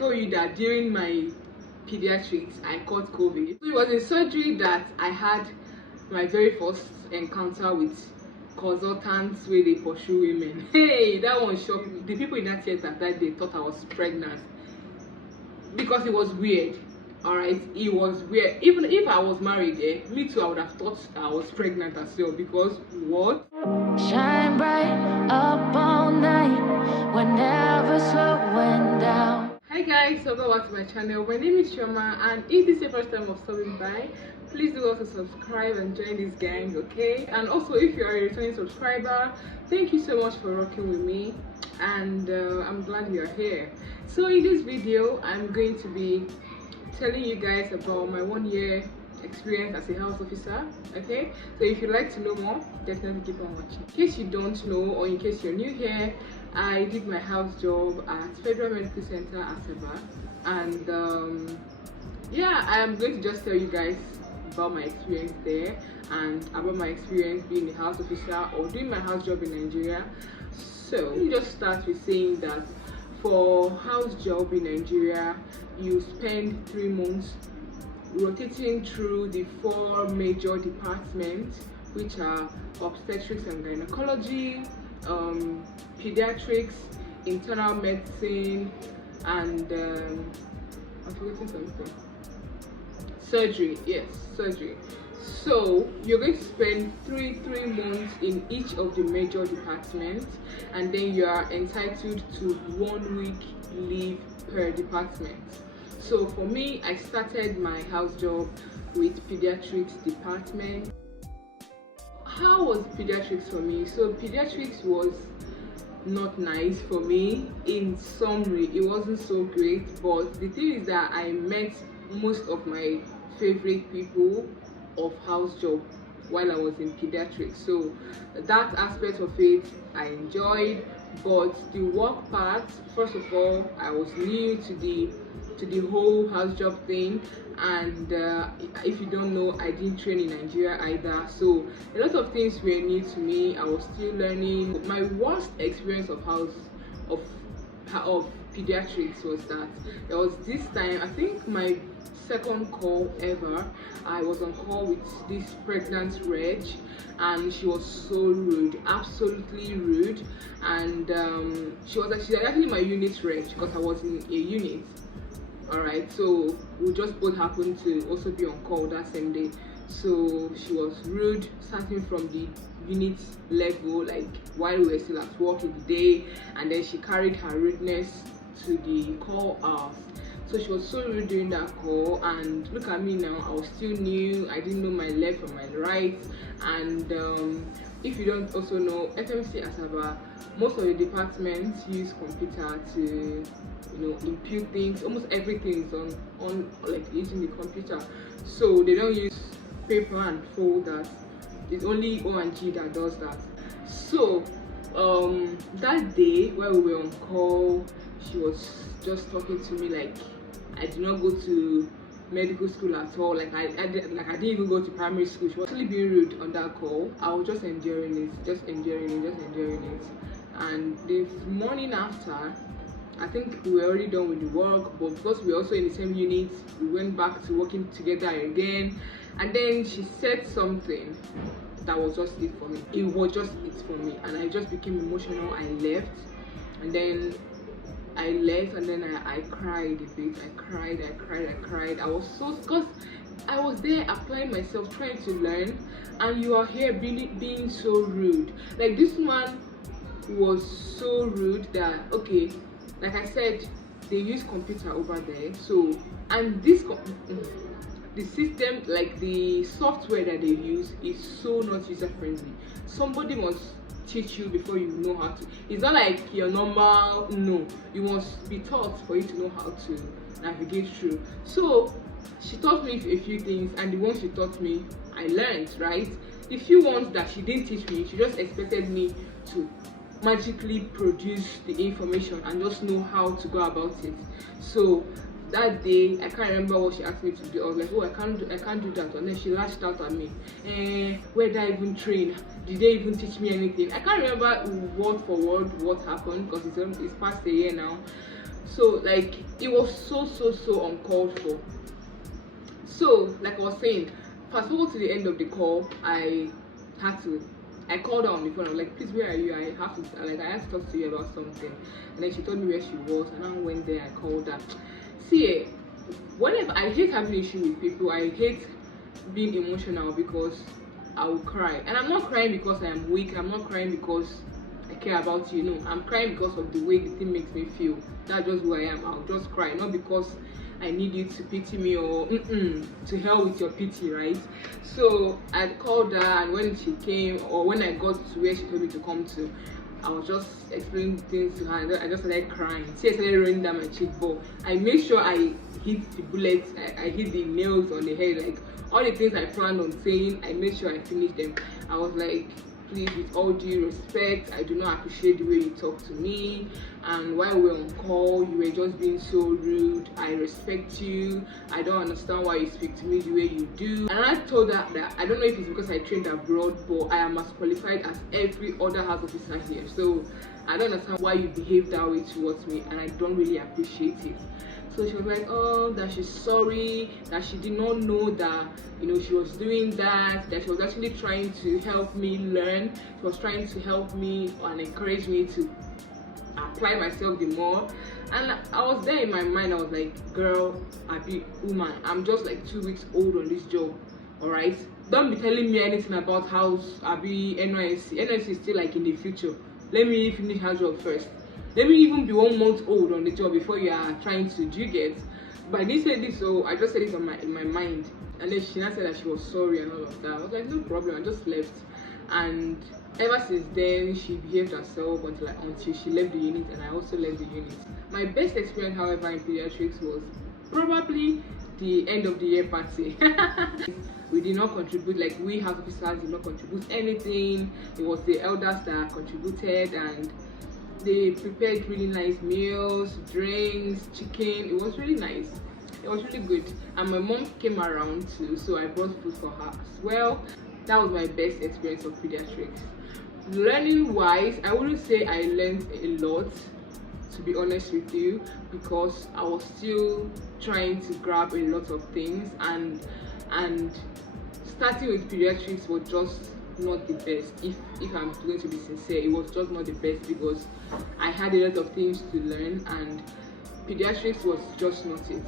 tell you that during my pediatrics I caught COVID. So it was in surgery that I had my very first encounter with consultants where they pursue women. Hey, that one shocked me. The people in that theater that day thought I was pregnant because it was weird. Alright, it was weird. Even if I was married, me too, I would have thought I was pregnant as well. Because what? Shine bright up all night, we're never slowing down. Hi guys, welcome back to my channel. My name is Shoma, and if this is your first time of stopping by, please do also subscribe and join this gang, okay? And also, if you are a returning subscriber, thank you so much for rocking with me, and I'm glad you're here. So in this video, I'm going to be telling you guys about my 1 year experience as a house officer, okay? So if you'd like to know more, definitely keep on watching. In case you don't know, or in case you're new here, I did my house job at Fmc Asaba, and yeah, I am going to just tell you guys about my experience there and about my experience being a house officer or doing my house job in Nigeria. So let me just start with saying that for house job in Nigeria, you spend 3 months rotating through the 4 major departments, which are obstetrics and gynecology, pediatrics, internal medicine, and I'm forgetting something. Surgery, yes, surgery. So you're going to spend three months in each of the major departments, and then you are entitled to 1 week leave per department. So for me, I started my house job with pediatrics department. How was pediatrics for me? So pediatrics was not nice for me. In summary, it wasn't so great, but the thing is that I met most of my favorite people of house job while I was in pediatrics, so that aspect of it I enjoyed. But the work part, first of all, I was new to the whole house job thing, and if you don't know, I didn't train in Nigeria either, so a lot of things were new to me. I was still learning. My worst experience of pediatrics was that there was this time, I think my second call ever, I was on call with this pregnant reg, and she was so rude, absolutely rude. And she was actually my unit reg because I was in a unit. Alright, so we just both happened to also be on call that same day. So she was rude starting from the unit level, like while we were still at work in the day, and then she carried her rudeness to the call hours. So she was so rude during that call, and look at me now, I was still new, I didn't know my left from my right. And if you don't also know, Fmc Asaba, most of the departments use computer to, input things. Almost everything is on like using the computer, so they don't use paper and folders. It's only O&G that does that. So that day while we were on call, she was just talking to me like I did not go to medical school at all, like I didn't even go to primary school. She was actually being rude on that call. I was just enduring it. And this morning after, I think we were already done with the work, but because we were also in the same unit, we went back to working together again. And then she said something that was just it for me. It was just it for me, and I just became emotional. I left, and then I cried a bit. I cried. I was so, because I was there applying myself, trying to learn, and you are here being so rude. Like, this man was so rude that, okay, like I said, they use computer over there. So, and the system, like the software that they use, is so not user friendly. Somebody must teach you before you know how to. It's not like your normal, no, you must be taught for you to know how to navigate through. So she taught me a few things, and the ones she taught me, I learned, right? The few ones that she didn't teach me, she just expected me to magically produce the information and just know how to go about it. So that day, I can't remember what she asked me to do. I was like, oh, I can't do that. And then she lashed out at me. Where did I even train? Did they even teach me anything? I can't remember word for word what happened, because it's past a year now. So like it was so uncalled for. So like I was saying, fast forward to the end of the call, I called her on the phone. I was like, please, where are you? I have to talk to you about something. And then she told me where she was, and I went there. I called her. See, whenever I hate having issue with people, I hate being emotional because I will cry. And I'm not crying because I am weak. I'm not crying because I care about you. No, I'm crying because of the way the thing makes me feel. That's just who I am. I'll just cry, not because I need you to pity me or to hell with your pity, right? So I called her, and when she came, or when I got to where she told me to come to, I was just explaining things to her. I just started crying. Tears started rolling down my cheekbone. I made sure I hit the bullets. I hit the nails on the head. Like all the things I planned on saying, I made sure I finished them. I was like, please, with all due respect, I do not appreciate the way you talk to me, and while we were on call, you were just being so rude. I respect you. I don't understand why you speak to me the way you do. And I told her that I don't know if it's because I trained abroad, but I am as qualified as every other house officer here. So I don't understand why you behave that way towards me, and I don't really appreciate it. So she was like, oh, that she's sorry, that she did not know that, you know, she was doing that she was actually trying to help me learn. She was trying to help me and encourage me to apply myself the more. And I was there in my mind. I was like, girl, I be woman, I'm just like 2 weeks old on this job, all right? Don't be telling me anything about house. I be NYSC is still like in the future. Let me finish Housejob first. Let me even be 1 month old on the job before you are trying to do get. But I didn't say this, so I just said it in my mind. And then she now said that she was sorry and all of that. I was like, no problem, I just left. And ever since then, she behaved herself until she left the unit, and I also left the unit. My best experience, however, in pediatrics was probably the end of the year party. We did not contribute, like we house officers did not contribute anything. It was the elders that contributed, and they prepared really nice meals, drinks, chicken. It was really nice. It was really good. And my mom came around too, so I brought food for her as well. That was my best experience of pediatrics. Learning wise, I wouldn't say I learned a lot, to be honest with you, because I was still trying to grab a lot of things, and starting with pediatrics was just not the best. If I'm going to be sincere, it was just not the best because I had a lot of things to learn, and pediatrics was just not it.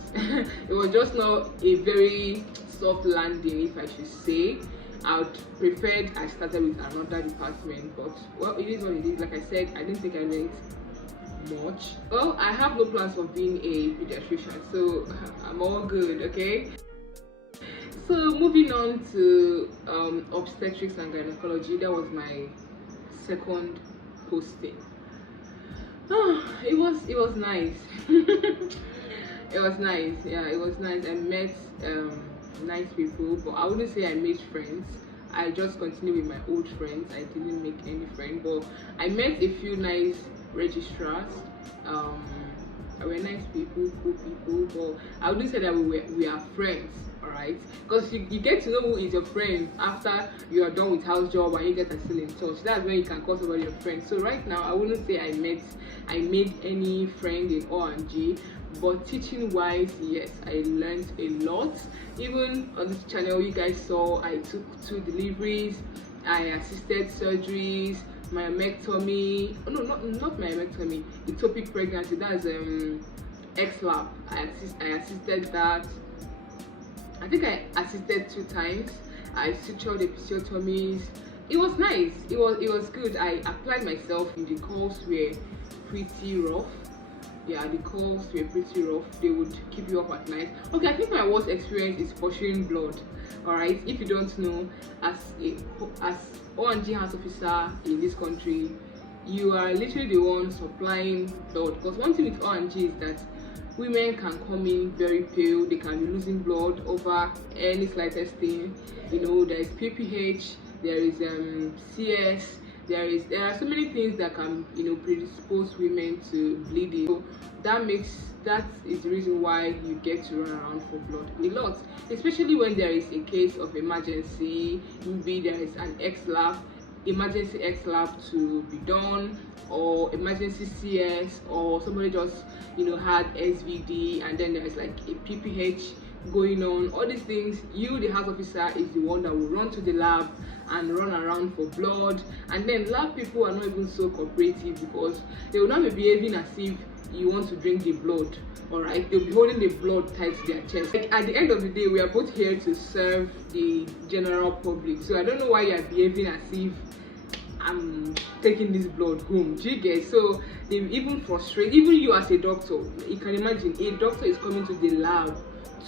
It was just not a very soft landing, if I should say. I would preferred I started with another department, but well, it is what it is. Like I said, I didn't think I learned much. Well, I have no plans of being a pediatrician, so I'm all good, okay? So moving on to obstetrics and gynecology, that was my second posting. It was nice. It was nice. Yeah, it was nice. I met nice people, but I wouldn't say I made friends. I just continued with my old friends. I didn't make any friends, but I met a few nice registrars. Were nice people, cool people, but I wouldn't say that we are friends. Alright, because you get to know who is your friend after you are done with Housejob and you guys are still in touch. That's when you can call somebody your friend. So right now, I wouldn't say I made any friend in O&G, but teaching wise, yes, I learned a lot. Even on this channel, you guys saw I took 2 deliveries, I assisted surgeries, myomectomy. Oh no, not myomectomy, ectopic pregnancy. That's XLAP. I assisted that. I think I assisted 2 times. I sutured episiotomies. It was nice. It was good. I applied myself. The calls were pretty rough. Yeah, the calls were pretty rough. They would keep you up at night. Okay, I think my worst experience is pursuing blood. Alright, if you don't know, as O&G house officer in this country, you are literally the one supplying blood. Because one thing with O&G is that women can come in very pale, they can be losing blood over any slightest thing. You know, there is PPH, there is CS, there are so many things that can, you know, predispose women to bleeding. So that is the reason why you get to run around for blood a lot, especially when there is a case of emergency. Maybe there is an XLAF, emergency X lab to be done, or emergency CS, or somebody just had SVD and then there's like a PPH going on. All these things, you, the house officer, is the one that will run to the lab and run around for blood. And then lab people are not even so cooperative, because they will not be behaving as if you want to drink the blood. All right, they'll be holding the blood tight to their chest. Like, at the end of the day, we are both here to serve the general public, so I don't know why you are behaving as if I'm taking this blood home. Do you get? So they even frustrate even you as a doctor. You can imagine a doctor is coming to the lab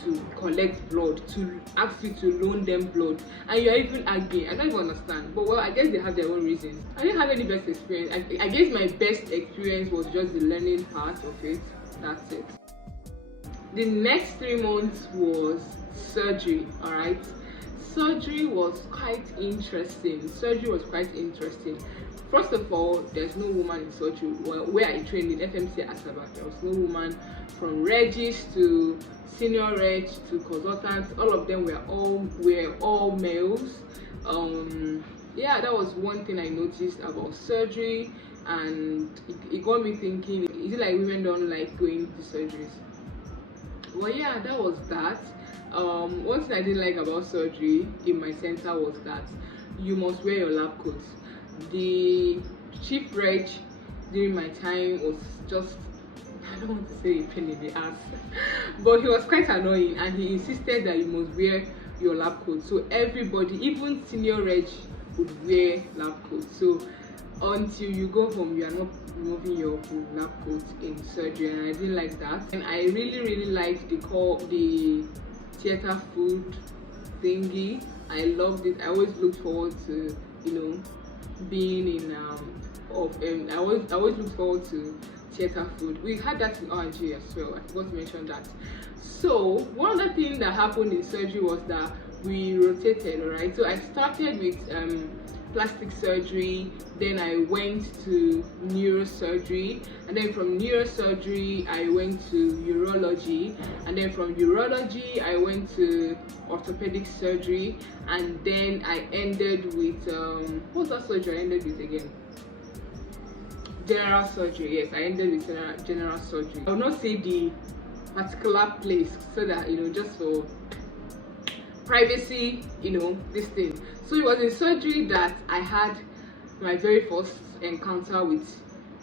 to collect blood, to ask you to loan them blood, and you're even arguing. I don't even understand. But well, I guess they have their own reasons. I didn't have any best experience. I guess my best experience was just the learning part of it. That's it. The next 3 months was surgery. All right, surgery was quite interesting. First of all, there's no woman in surgery. Well, where I trained in Fmc Asaba, there was no woman. From regis to senior reg to consultants, all of them were all males. Yeah, that was one thing I noticed about surgery, and it got me thinking, is it like women don't like going to surgeries? Well, yeah, that was that. One thing I didn't like about surgery in my center was that you must wear your lab coat. The chief reg during my time was just, I don't want to say a pain in the ass, but he was quite annoying, and he insisted that you must wear your lab coat. So everybody, even senior reg, would wear lab coat. So until you go home, you are not removing your lab coat in surgery, and I didn't like that. And I really liked the theater food thingy. I loved it. I always looked forward to being in I always look forward to theater food. We had that in R&G as well. I forgot to mention that. So one other thing that happened in surgery was that we rotated. All right, so I started with plastic surgery, then I went to neurosurgery, and then from neurosurgery I went to urology, and then from urology I went to orthopedic surgery, and then I ended with what was that surgery I ended with again? General surgery. Yes, I ended with general surgery. I will not say the particular place, so that just for privacy, this thing. So it was in surgery that I had my very first encounter with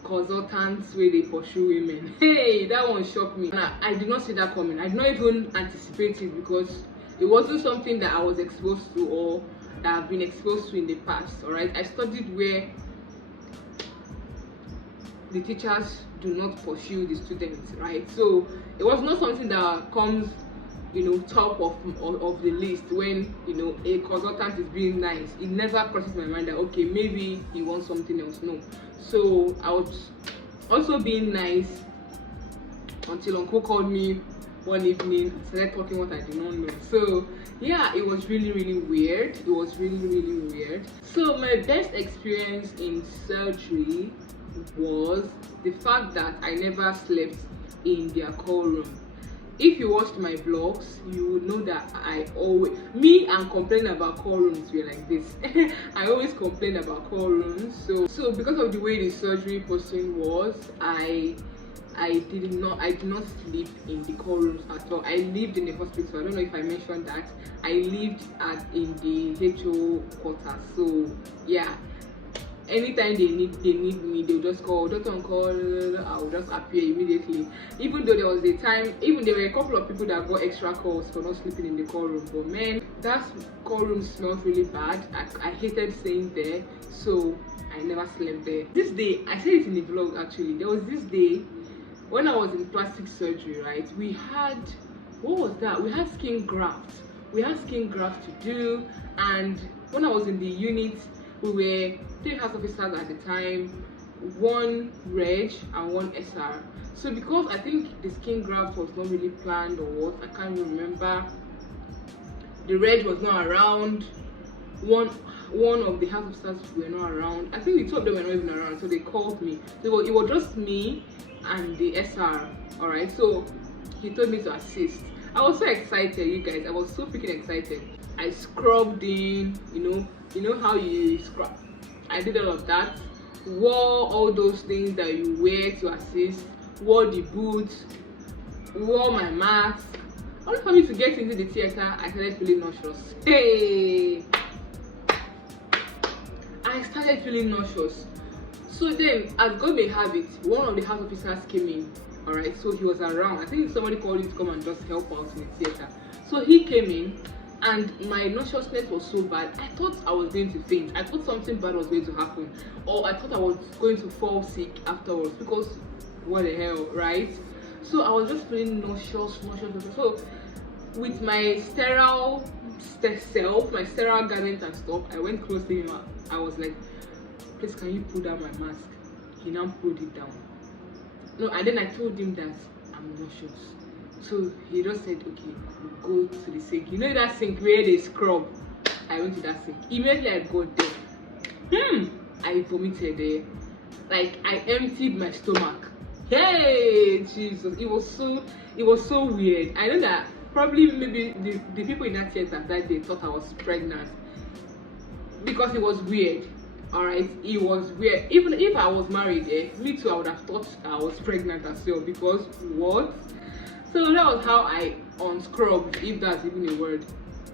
consultants where they pursue women. Hey, that one shocked me. I did not see that coming. I did not even anticipate it, because it wasn't something that I was exposed to or that I've been exposed to in the past. All right, I studied where the teachers do not pursue the students, right? So it was not something that comes top of the list when a consultant is being nice. It never crosses my mind that okay, maybe he wants something else. No. So I was also being nice until uncle called me one evening and started talking what I did not know. So yeah, it was really weird. It was really weird. So my best experience in surgery was the fact that I never slept in their call room. If you watched my vlogs, you would know that me and complaining about call rooms were like this. I always complain about call rooms. So because of the way the surgery posting was, I did not sleep in the call rooms at all. I lived in the hospital. I don't know if I mentioned that. I lived in the HO quarters. So yeah, anytime they need me, they'll just call, doctor on call, I'll just appear immediately. Even though there was a time, there were a couple of people that got extra calls for not sleeping in the call room. But man, that call room smelled really bad. I hated staying there, so I never slept there. This day, I said it in the vlog actually, there was this day when I was in plastic surgery, right? We had, what was that? We had skin grafts. We had skin grafts to do, and when I was in the unit, we were 3 house officers at the time, 1 reg and 1 SR. So because I think the skin graft was not really planned or what, I can't remember. The reg was not around. One of the house officers were not around. I think the 2 of them were not even around, so they called me. So it was just me and the SR. All right. So he told me to assist. I was so excited, you guys. I was so freaking excited. I scrubbed in, you know how you scrub. I did all of that, wore all those things that you wear to assist, wore the boots, wore my mask. Only for me to get into the theater, I started feeling nauseous. Hey, I started feeling nauseous. So then, as God may have it, one of the house officers came in. All right, so he was around. I think somebody called him to come and just help out in the theater. So he came in, and my nauseousness was so bad. I thought I was going to faint. I thought something bad was going to happen, or I thought I was going to fall sick afterwards, because what the hell, right? So I was just feeling nauseous. So with my sterile self, my sterile garment and stuff, I went close to him. I was like, please, can you pull down my mask? He now pulled it down. No, and then I told him that I'm nauseous. So he just said, okay, we'll go to the sink. You know that sink where they scrub? I went to that sink. Immediately I got there. I vomited there. Like, I emptied my stomach. Hey, Jesus. It was so weird. I know that probably maybe the people in that theater that day thought I was pregnant, because it was weird. All right, it was weird. Even if I was married, me too, I would have thought I was pregnant as well, because what? So that was how I unscrubbed, if that's even a word.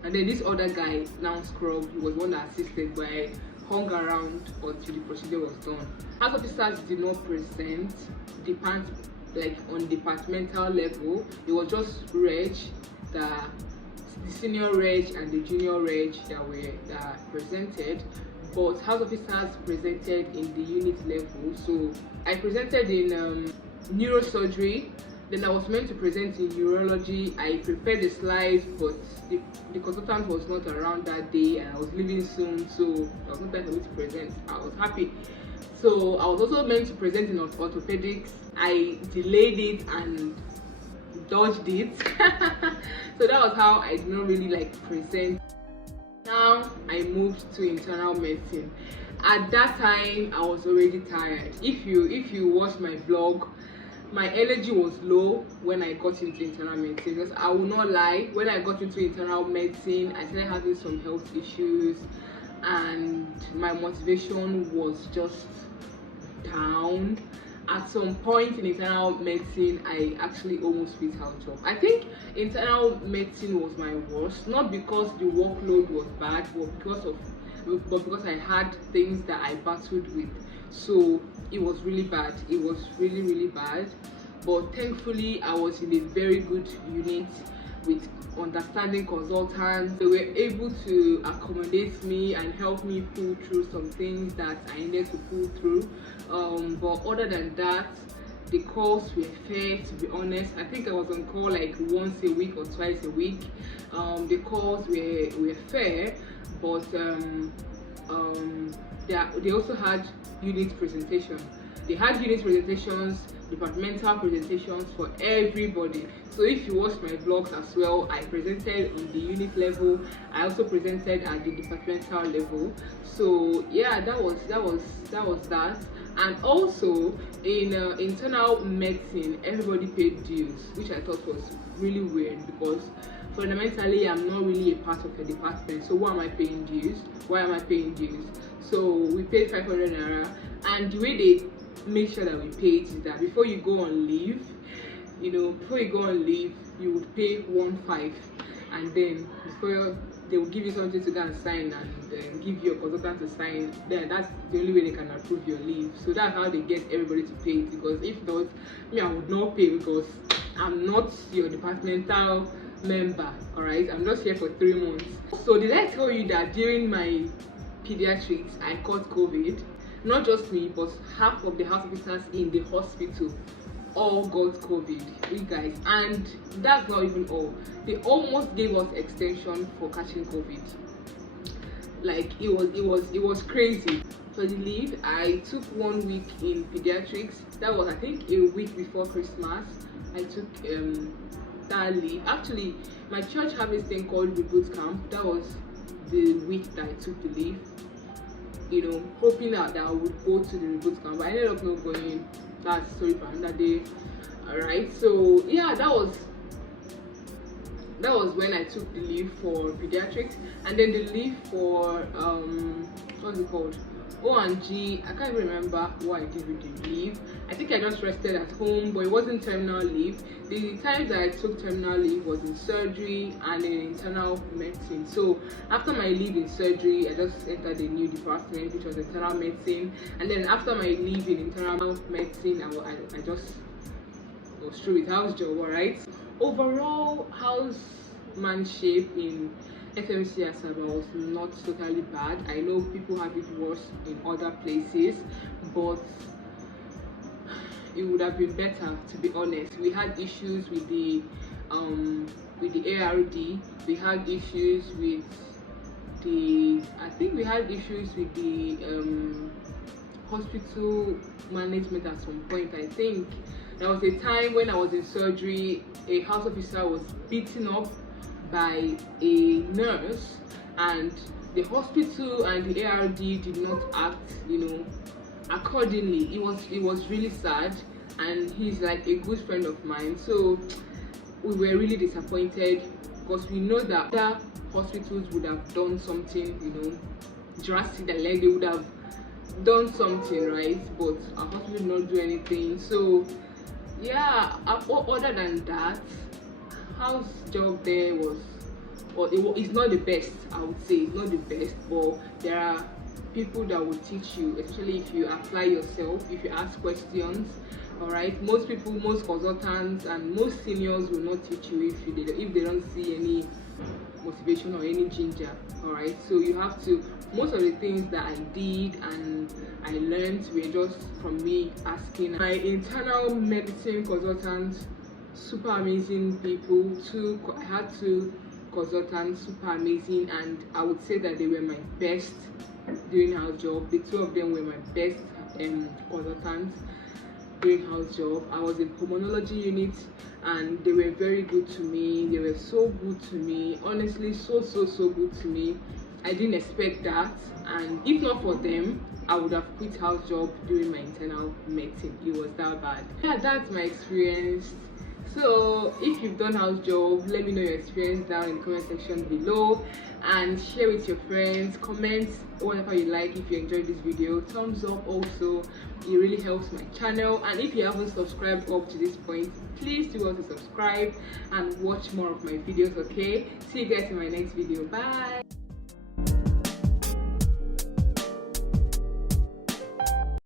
And then this other guy now scrubbed. He was one that assisted, but I hung around until the procedure was done. House officers did not present like on departmental level. It was just reg, the senior reg and the junior reg that presented. But house officers presented in the unit level. So I presented in neurosurgery. Then I was meant to present in urology. I prepared the slides, but the consultant was not around that day, and I was leaving soon, so there was no time for me to present. I was happy. So I was also meant to present in orthopedics. I delayed it and dodged it. So that was how I did not really like present. Now I moved to internal medicine. At that time, I was already tired. If you watch my vlog, my energy was low when I got into internal medicine, because I will not lie, when I got into internal medicine, I started having some health issues, and my motivation was just down. At some point in internal medicine, I actually almost quit Housejob. I think internal medicine was my worst, not because the workload was bad, but because I had things that I battled with. So it was really bad. It was really bad. But thankfully, I was in a very good unit with understanding consultants. They were able to accommodate me and help me pull through some things that I needed to pull through. But other than that, the calls were fair, to be honest. I think I was on call like once a week or twice a week. The calls were fair, but they also had unit presentation. They had unit presentations, departmental presentations for everybody. So if you watch my vlogs as well, I presented on the unit level. I also presented at the departmental level. So yeah, that was that. And also in internal medicine, everybody paid dues, which I thought was really weird, because fundamentally I'm not really a part of the department. So why am I paying dues? So we paid 500 naira, and the way they make sure that we pay it is that before you go on leave, you would pay 1.5, and then before they will give you something to go and sign, and then give your consultant to sign. Then that's the only way they can approve your leave. So that's how they get everybody to pay it, because if not, I would not pay, because I'm not your departmental member. All right, I'm just here for 3 months. So did I tell you that during my pediatrics I caught COVID? Not just me, but half of the house officers in the hospital all got COVID, you guys. And that's not even all. They almost gave us extension for catching COVID. Like, it was crazy. For the leave, I took 1 week in pediatrics. That was, I think, a week before Christmas. I took that leave. Actually, my church had this thing called reboot camp. That was the week that I took the leave, hoping that I would go to the reboot camp, but I ended up not going. That's story for another day. All right, so yeah, that was when I took the leave for pediatrics. And then the leave for what's it called, O&G, I can't even remember what I did with the leave. I think I just rested at home, but it wasn't terminal leave. The times that I took terminal leave was in surgery and in internal medicine. So after my leave in surgery, I just entered a new department, which was internal medicine. And then after my leave in internal medicine, I just was through with Housejob, alright? Overall, housemanship in Fmc Asaba was not totally bad. I know people have it worse in other places, but it would have been better, to be honest. We had issues with the ARD. We had issues with the hospital management at some point. I think there was a time when I was in surgery, a house officer was beaten up by a nurse, and the hospital and the ARD did not act, accordingly. It was really sad, and he's like a good friend of mine, so we were really disappointed because we know that other hospitals would have done something, drastic, like they would have done something, right? But our hospital did not do anything. So yeah, other than that, house job there it's not the best. I would say it's not the best, but there are people that will teach you, especially if you apply yourself, if you ask questions. All right, most consultants and most seniors will not teach you if they don't see any motivation or any ginger. All right, so you have to. Most of the things that I did and I learned were just from me asking. My internal medicine consultants, super amazing people. I had two consultants, super amazing, and I would say that they were my best during Housejob. The two of them were my best consultants during Housejob. I was in pulmonology unit, and they were very good to me. They were so good to me, honestly, so good to me. I didn't expect that, and if not for them, I would have quit Housejob during my internal medicine. It was that bad. Yeah, that's my experience. So if you've done Housejob, let me know your experience down in the comment section below, and share with your friends. Comment whatever you like. If you enjoyed this video, thumbs up also, it really helps my channel. And if you haven't subscribed up to this point, please do also subscribe and watch more of my videos. Okay, see you guys in my next video. Bye.